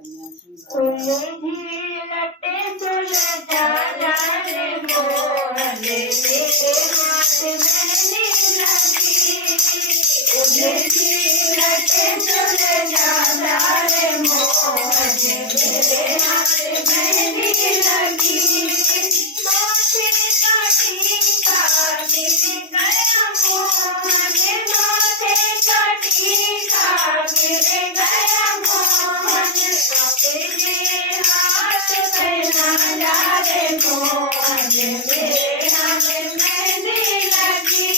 लटे सुलझा रे मोहने मेरे हाथ मैंने लगी लटे सुलझा रे मोहने मेरे हाथ मैंने लगी माथे काटी का गिर गया मोहने माथे काटी का गिर गया मोहन अपने हाथ पहना रे मोहन मेरे हाथ मेहंदी लगी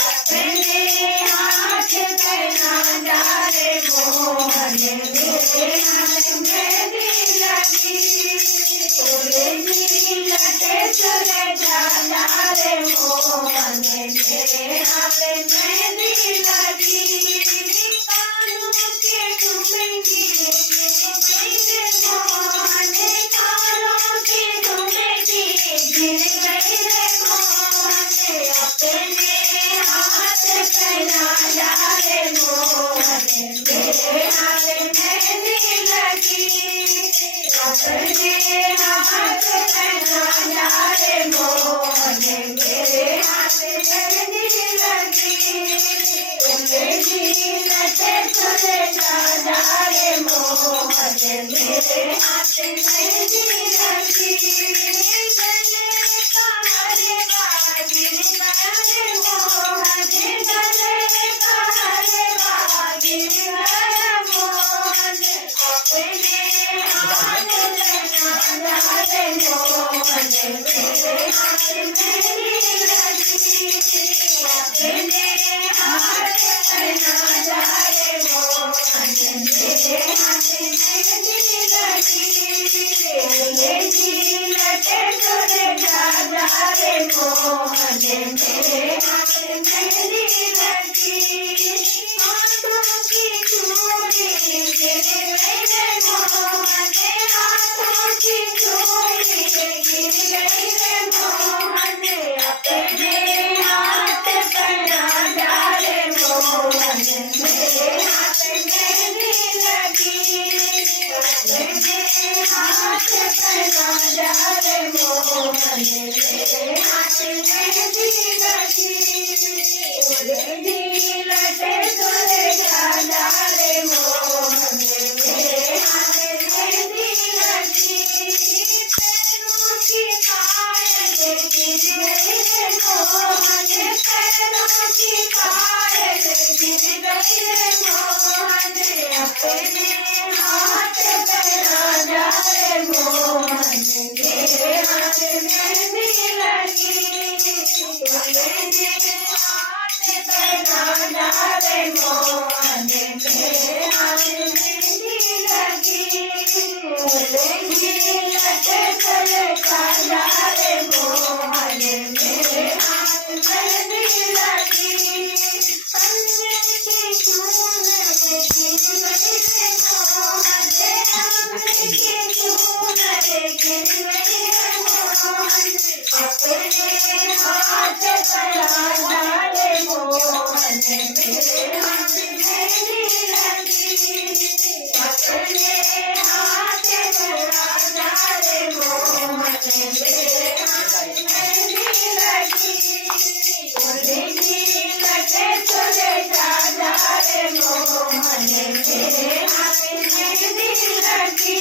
अपने हाथ पहना रे मोहन मेरे हाथ मेहंदी लगी लटे चले जाना रे मोहन मेरे हाथ मेहंदी लगी कानों के झुमकी मोहन कानों के झुमकी गिर गई रे मोहन अपने हाथ पहना रे मोहन मेरे हाथ मेहंदी लगी अपने हाथ पहना रे मोहन मेरे हाथ मेहंदी लगी लटे चले जाना रे मोहन मेरे हाथ मेहंदी लगी गले का हरे बागिर गया रे मोहन गले का हरे बागिर गया मोहन अपने हाथ लगाना रे मोहन मेरे हाथ मेहंदी लगी अपने हाथ लगाना रे मोहन मेरे हाथ मेहंदी लगी लटे चले जाना रे मोहन मेरे हाथ मेहंदी लगी हाथों की चूड़ी गिर गई रे मोहन हाथों की चूड़ी गिर गई रे मोहन अपने हाथ पहना रे मोहन मेरे हाथ मेहंदी लगी अपने हाथ पहना रे मोहन मेरे हाथ मेहंदी लगी लटे चले जाना रे मोहन मेरे हाथ मेहंदी लगी पैरों की पायल गिर गई रे मोहन पैरों की पायल गिर गई रे मोहन अपने हाथ पहना रे मोहन मेरे हाथ मेहंदी लगी हाथ पहना रे मोहन मेरे हाथ मेहंदी लगी लटे चले जाना रे मोहन मेरे हाथ मेहंदी लगी पन्ने की चूनर गिर गई रे मोहन पन्ने की चूनर गिर गई रे मोहन अपने हाथ पहना रे मोहन मेरे हाथ मेहंदी लगी अपने हाथ पहना रे मोहन मेरे हाथ मेहंदी लगी लटे चले जाना रे मोहन मेरे हाथ मेहंदी लगी।